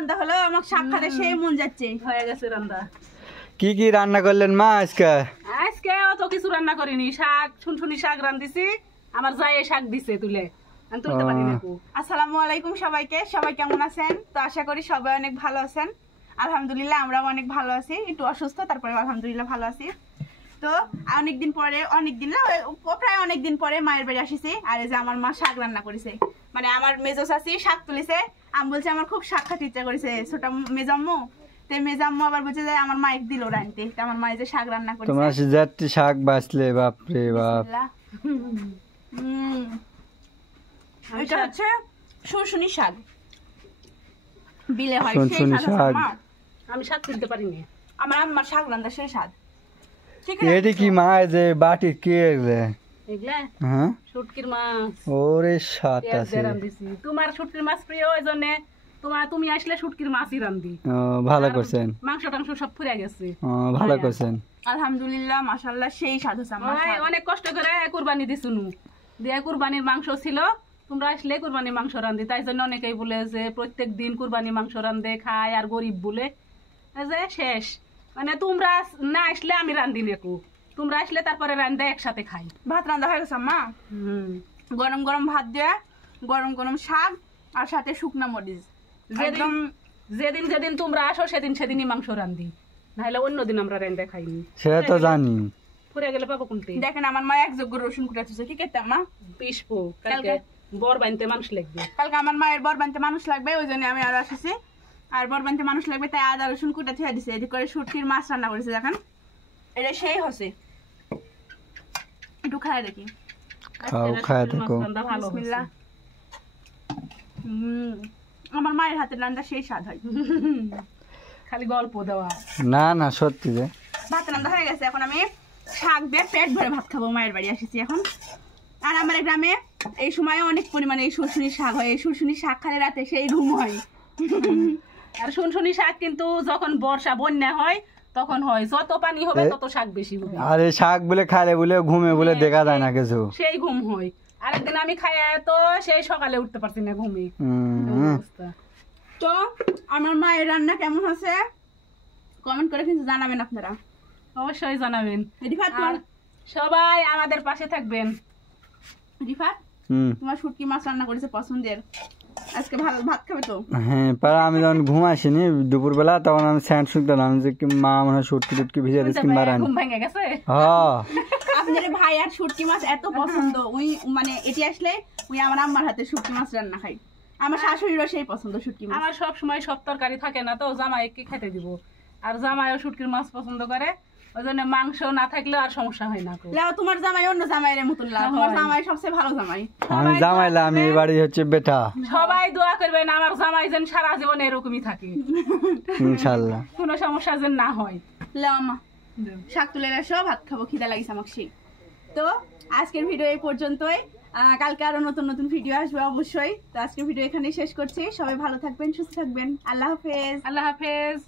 রান্না হলো আমার শাক খাতে সেই মন যাচ্ছে হয়ে গেছে রান্না কি কি রান্না করলেন মা আজকে আজকে অত কিছু রান্না করিনি শাক শুনশুনি শাক রান্ধিছি আমার জায়ে শাক দিছে তুলে আমি তুলতে পারি না আসসালামু আলাইকুম সবাইকে সবাই কেমন আছেন তো আশা করি সবাই অনেক ভালো আছেন আলহামদুলিল্লাহ আমরাও অনেক ভালো আছি একটু অসুস্থ তারপরে আলহামদুলিল্লাহ ভালো আছি তো অনেকদিন পরে প্রায় অনেকদিন পরে মায়ের বাড়ি আসিছি আর এই যে আমার মা শাক রান্না করেছে মানে আমার মেজো চাচি শাক তুলেছে আমি বলছি আমার খুব শাক খাতে ইচ্ছা করেছে ছোট মেজাম্মু তো মেজাম্মু আবার বলছে যে আমার মাইক দিল রাঁধতে আমার মায়ের যে শাক রান্না করেছে তোমার সিজারটি শাক বাছলে বাপ রে বাপ এটা হচ্ছে শুনশুনি শাক বিলে হয় শুনশুনি শাক আমি শাক তুলতে পারি না আমার আম্মার শাক রান্না সেই স্বাদ এটি কি মা যে বাটি কে রে এগুলা হ্যাঁ শুটকির মাছ ওরে স্বাদ আছে রান্ধিছি তোমার শুটকির মাছ প্রিয় ওই জন্য তুমি আসলে শুটকির মাছই রান্ধি ভালো করছেন মাংস টাংস সব ফুরে গেছে ভালো করছেন আলহামদুলিল্লাহ মাশাআল্লাহ সেই স্বাদ হচ্ছে আমার অনেক কষ্ট করে কুরবানি দিছুনু দিয়ে কুরবানির মাংস ছিল তোমরা আসলে কুরবানির মাংস রান্ধি তাই জন্য অনেকেই বলে যে প্রত্যেক দিন কুরবানির মাংস রান্ধে খায় আর গরিব বলে যে শেষ মানে তোমরা না আসলে আমি রান্ধি নেকু তোমরা আসলে তারপরে রান্ধে একসাথে খাই ভাত রান্না হয়ে গেছে মা গরম গরম ভাত দিয়ে গরম গরম শাক আর সাথে শুকনা মরিচ যেদিন যেদিন তোমরা আসো সেদিনই মাংস রান্ধি নাহলে অন্যদিন আমরা রান্ধে খাইনি সেটা তো জানি ফুরে গেলে পাবো কোনটি দেখেন আমার মা এক যোগ্য রসুন কুটাচ্ছে কি খেতাম মা পিসবো কালকে বর বানতে মানুষ লাগবে কালকে আমার মায়ের বর বানতে মানুষ লাগবে ওই জন্য আমি আর আসিছি আর বর বানতে মানুষ লাগবে তাই আদা রসুন কুটা থুয়ে দিছে এদিকে করে শুটকির মাছ রান্না করেছে দেখেন এটা সেই হচ্ছে একটু খায় দেখি খায় দেখো বিসমিল্লাহ আমার মায়ের হাতের রান্না সেই স্বাদ হয় খালি গল্প দেওয়া না না সত্যি যে ভাত রান্না হয়ে গেছে এখন আমি শাক দিয়ে পেট ভরে ভাত খাবো মায়ের বাড়ি আসিছি এখন আর আমার গ্রামে এই সময় অনেক পরিমাণে এই শুনশুনি শাক হয় এই শুনশুনি শাক খালে রাতে সেই ঘুম হয় আর শুনশুনি শাক কিন্তু যখন বর্ষা বন্যা হয় তখন হয় যত পানি হবে তত শাক বেশি হবে আর এই শাক বলে খালে বলে ঘুমে বলে দেখা যায় না কিছু সেই ঘুম হয় আরেকদিন আমি খাই তো সেই সকালে উঠতে পারছি না ঘুমে তো আমার মায়ের রান্না কেমন আছে কমেন্ট করে কিন্তু জানাবেন আপনারা অবশ্যই জানাবেন রিফাত সবাই আমাদের পাশে থাকবেন রিফাত তোমার শুটকি মাছ রান্না করেছে পছন্দের আজকে ভালো ভাত খাবে তো হ্যাঁ পরে আমি যখন ঘুম আসিনি দুপুরবেলা তখন আমি স্যান্ড শুনতাম যে মা মনে হয় শুটকি টুটকি ভিজে দিচ্ছে কিংবা রান্না ঘুম ভেঙে গেছে আপনার ভাই আর শুটকি মাছ এত পছন্দ ওই মানে এটি আসলে ওই আমার আম্মার হাতে শুটকি মাছ রান্না খাই আমার শাশুড়িরও সেই পছন্দ শুটকি মাছ আমার সব সময় সব তরকারি থাকে না তো জামাই কি খেতে দিব আর জামাইও শুটকির মাছ পছন্দ করে ওই জন্য মাংস না থাকলে আর সমস্যা হয় না তোমার জামাই অন্য জামাইয়ের মতন তোমার জামাই সবচেয়ে ভালো জামাই আমি জামাইলা আমি এই বাড়ি হচ্ছে বেটা সবাই দোয়া করবেন আমার জামাই যেন সারা জীবন এরকমই থাকে ইনশাআল্লাহ কোনো সমস্যা যেন না হয় মা শাক তুলে এসো ভাত খাবো খিদা লাগিছে আমাকে সেই তো আজকের ভিডিও এই পর্যন্তই কালকে আরো নতুন নতুন ভিডিও আসবে অবশ্যই তো আজকের ভিডিও এখানেই শেষ করছি সবাই ভালো থাকবেন সুস্থ থাকবেন আল্লাহ হাফেজ আল্লাহ হাফেজ